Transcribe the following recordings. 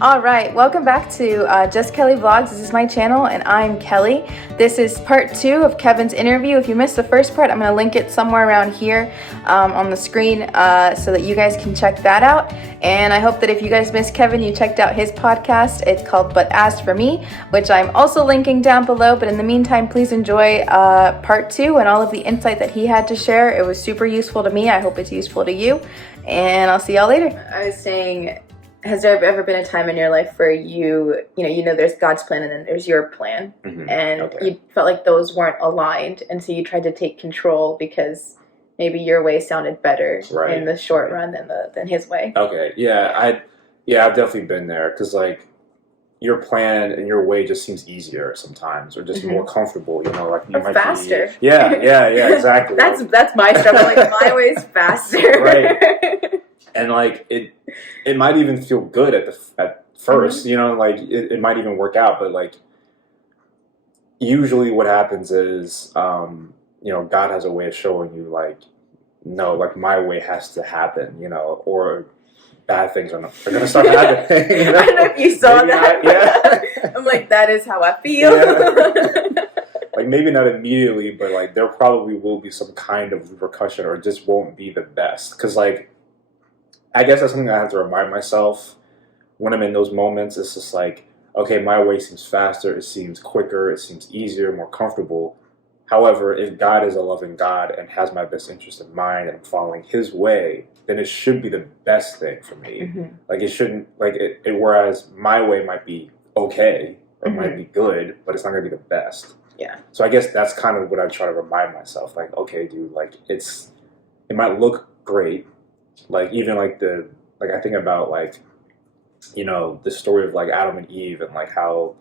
All right, welcome back to Just Kelly Vlogs. This is my channel, and I'm Kelly. This is part 2 of Kevin's interview. If you missed the first part, I'm going to link it somewhere around here on the screen so that you guys can check that out. And I hope that if you guys missed Kevin, you checked out his podcast. It's called But As For Me, which I'm also linking down below. But in the meantime, please enjoy part 2 and all of the insight that he had to share. It was super useful to me. I hope it's useful to you. And I'll see y'all later. I was saying, has there ever been a time in your life where you know there's God's plan and then there's your plan, and you felt like those weren't aligned, and so you tried to take control because maybe your way sounded better in the short run than his way? Okay, I've definitely been there, because like your plan and your way just seems easier sometimes, or just more comfortable, like you might faster. Yeah, exactly. that's my struggle. Like my way's faster. Right. And like it might even feel good at first, like it might even work out, but like usually what happens is, God has a way of showing you like, no, like my way has to happen, or bad things are going to start happening. I don't know if you saw that. Yeah. I'm like, that is how I feel. Yeah. Like maybe not immediately, but like there probably will be some kind of repercussion, or it just won't be the best. Because like, I guess that's something I have to remind myself when I'm in those moments. It's just like, okay, my way seems faster, it seems quicker, it seems easier, more comfortable. However, if God is a loving God and has my best interest in mind and I'm following His way, then it should be the best thing for me. Like it shouldn't, like it, whereas my way might be okay or might be good, but it's not going to be the best. Yeah. So I guess that's kind of what I try to remind myself. Like, okay, dude, like it might look great. Like even like I think about like, the story of like Adam and Eve, and like how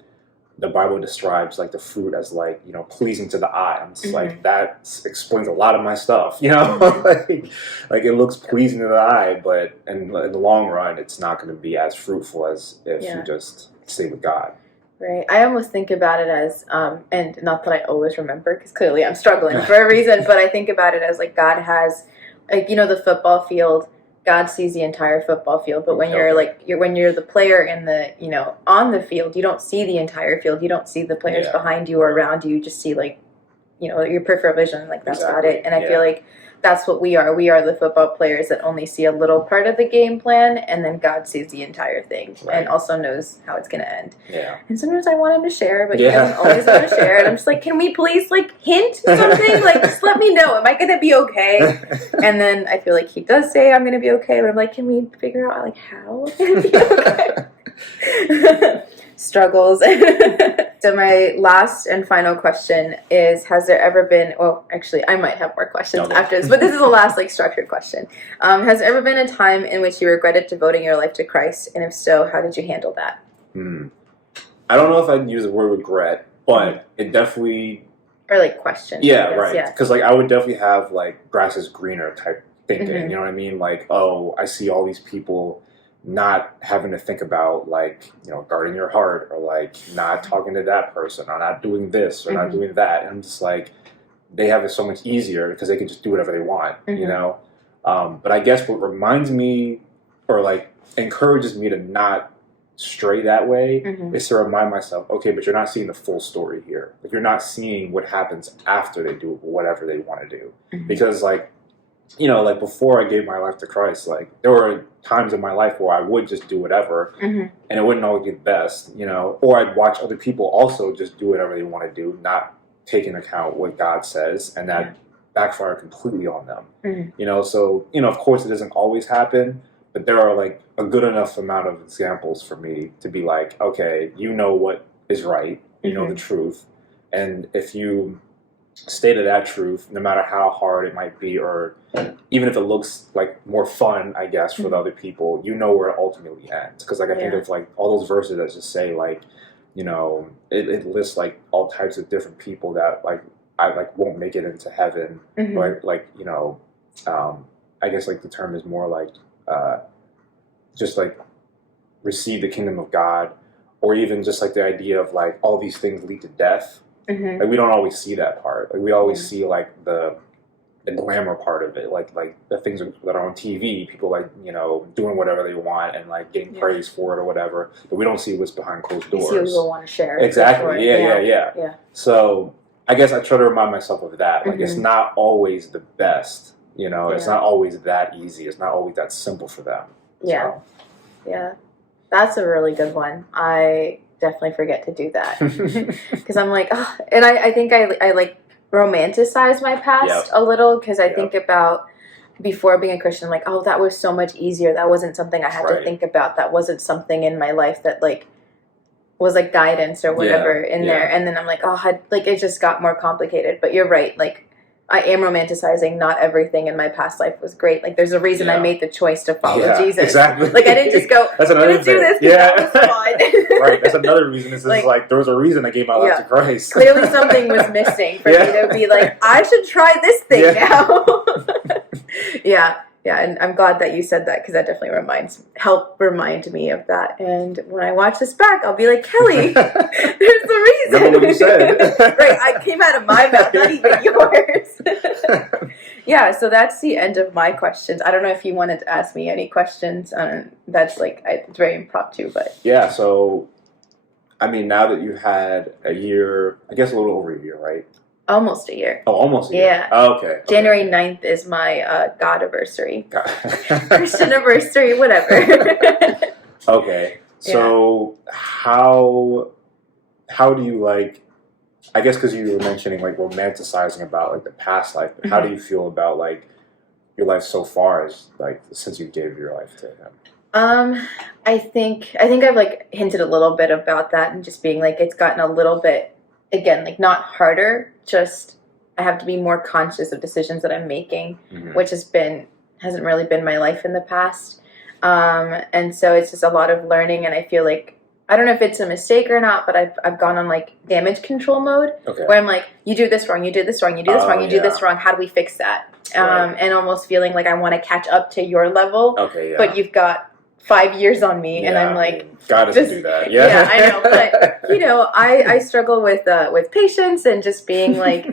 the Bible describes like the fruit as like, pleasing to the eye. I'm just like, that explains a lot of my stuff, like it looks pleasing to the eye, but in the long run, it's not going to be as fruitful as if you just stay with God. Right. I almost think about it as, and not that I always remember, because clearly I'm struggling for a reason, but I think about it as like God has, like, the football field, God sees the entire football field, but when when you're the player in the, on the field, you don't see the entire field. You don't see the players behind you or around you. You just see like, your peripheral vision, like that's about it. And I feel like that's what we are. We are the football players that only see a little part of the game plan, and then God sees the entire thing and also knows how it's going to end. Yeah. And sometimes I want him to share, but he doesn't always want to share. And I'm just like, can we please like hint something? Like, just let me know. Am I going to be okay? And then I feel like he does say I'm going to be okay, but I'm like, can we figure out like how I'm going to be okay? Struggles. So my last and final question is, has there ever been, well, actually, I might have more questions after this, but this is the last like structured question. Has there ever been a time in which you regretted devoting your life to Christ? And if so, how did you handle that? I don't know if I'd use the word regret, but it definitely... Or like question. Yeah, right. Because like I would definitely have like grass is greener type thinking, you know what I mean? Like, oh, I see all these people not having to think about like, guarding your heart, or like not talking to that person, or not doing this, or not doing that. And I'm just like, they have it so much easier because they can just do whatever they want, But I guess what reminds me, or like encourages me to not stray that way, is to remind myself, okay, but you're not seeing the full story here. Like you're not seeing what happens after they do whatever they want to do. Because like, like before I gave my life to Christ, like there were times in my life where I would just do whatever, and it wouldn't always be the best, or I'd watch other people also just do whatever they want to do, not take into account what God says, and that backfire completely on them. So, of course it doesn't always happen, but there are like a good enough amount of examples for me to be like, okay, what is right, the truth, and if you stay to that truth, no matter how hard it might be, or even if it looks like more fun, I guess, for the other people, where it ultimately ends. Because like I think of like all those verses that just say like, it lists like all types of different people that like I like won't make it into heaven, like I guess like the term is more like just like receive the kingdom of God, or even just like the idea of like all these things lead to death. Like we don't always see that part. Like we always see like the the glamour part of it, like the things that are on TV, people like, you know, doing whatever they want and like getting praise for it or whatever. But we don't see what's behind closed doors. You see what people want to share. Exactly. Yeah. So I guess I try to remind myself of that. Like it's not always the best. You know, it's not always that easy. It's not always that simple for them. Yeah. So. Yeah. That's a really good one. I definitely forget to do that because I'm like, oh, and I think I like romanticize my past a little because I think about before being a Christian, like, oh, that was so much easier. That wasn't something I had to think about. That wasn't something in my life that like was like guidance or whatever in there. And then I'm like, oh, like it just got more complicated. But you're right. Like I am romanticizing. Not everything in my past life was great. Like there's a reason I made the choice to follow Jesus. Exactly. Like I didn't just go, that's another thing. Do this that was fun. Right. That's another reason. This is like there was a reason I gave my life to Christ. Clearly something was missing for me to be like, I should try this thing now. Yeah, and I'm glad that you said that because that definitely help remind me of that. And when I watch this back, I'll be like, Kelly, there's a reason. Remember what you said. Right, I came out of my mouth, not even yours. Yeah, so that's the end of my questions. I don't know if you wanted to ask me any questions. That's like, it's very impromptu, but. Yeah, so, I mean, now that you've had a year, I guess a little over a year, right? Almost a year. Oh, almost a year. Yeah. Oh, okay. January 9th is my God-iversary. Christian anniversary, whatever. Okay. So how do you like, I guess because you were mentioning like romanticizing about like the past life, but how do you feel about like your life so far as like since you gave your life to him? I think I've like hinted a little bit about that and just being like it's gotten a little bit, again, like not harder, just I have to be more conscious of decisions that I'm making, which hasn't really been my life in the past. And so it's just a lot of learning, and I feel like, I don't know if it's a mistake or not, but I've gone on like damage control mode, where I'm like, you do this wrong, you do this wrong, you do this wrong, you do this wrong, how do we fix that? And almost feeling like I want to catch up to your level, but you've got 5 years on me, and I'm like, God doesn't do that. Yeah, I know, but you know, I struggle with patience and just being like,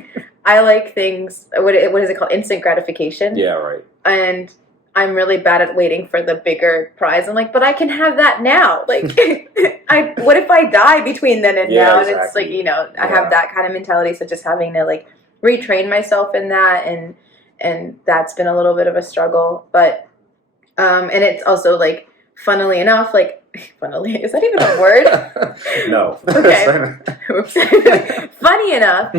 I like things. What is it called? Instant gratification. Yeah, right. And I'm really bad at waiting for the bigger prize. I'm like, but I can have that now. Like, what if I die between then and now? Exactly. And it's like, you know, I have that kind of mentality. So just having to like retrain myself in that, and that's been a little bit of a struggle. But and it's also like, funnily enough, like, funnily, is that even a word? No. Okay. Funny enough,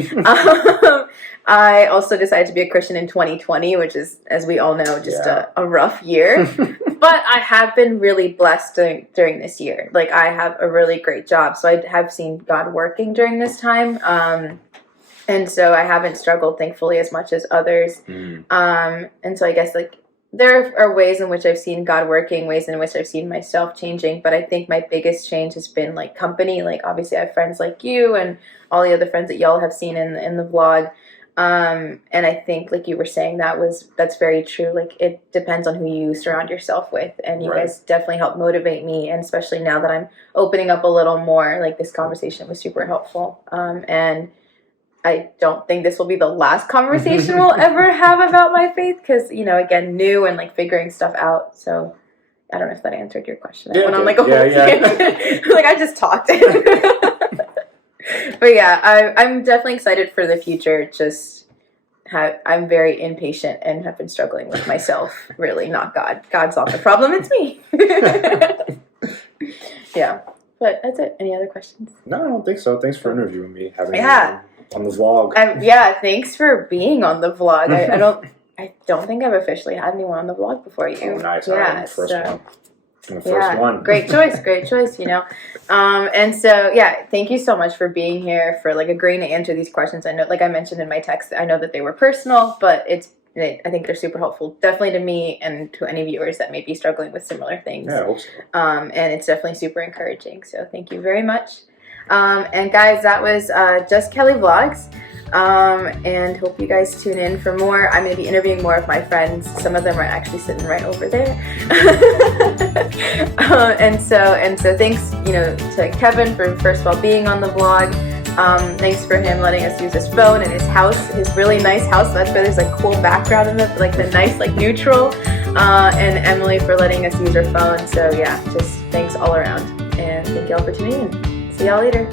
I also decided to be a Christian in 2020, which is, as we all know, just a rough year. But I have been really blessed during this year. Like, I have a really great job, so I have seen God working during this time. And so I haven't struggled, thankfully, as much as others. And so I guess, like, there are ways in which I've seen God working, ways in which I've seen myself changing, but I think my biggest change has been like company. Like obviously I have friends like you and all the other friends that y'all have seen in the vlog. And I think like you were saying, that's very true. Like it depends on who you surround yourself with, and you guys definitely help motivate me. And especially now that I'm opening up a little more, like this conversation was super helpful. And I don't think this will be the last conversation we'll ever have about my faith because, you know, again, new and like figuring stuff out. So I don't know if that answered your question. I went on like a whole tangent. Like I just talked. But yeah, I'm definitely excited for the future. I'm very impatient and have been struggling with myself, really, not God. God's not the problem, it's me. Yeah, but that's it. Any other questions? No, I don't think so. Thanks for interviewing me, having me on the vlog. Thanks for being on the vlog. I don't think I've officially had anyone on the vlog before you. Oh, nice. Yeah, the first one. Great choice, you know. And so, yeah, thank you so much for being here, for like agreeing to answer these questions. I know, like I mentioned in my text, I know that they were personal, but I think they're super helpful, definitely to me and to any viewers that may be struggling with similar things. Yeah, I hope so. And it's definitely super encouraging. So thank you very much. And guys, that was Just Kelly Vlogs. And hope you guys tune in for more. I'm going to be interviewing more of my friends. Some of them are actually sitting right over there. And so thanks, you know, to Kevin for first of all being on the vlog. Thanks for him letting us use his phone and his house, his really nice house. That's why there's like cool background in it, like the nice like neutral. And Emily for letting us use her phone. So yeah, just thanks all around. And thank y'all for tuning in. See y'all later.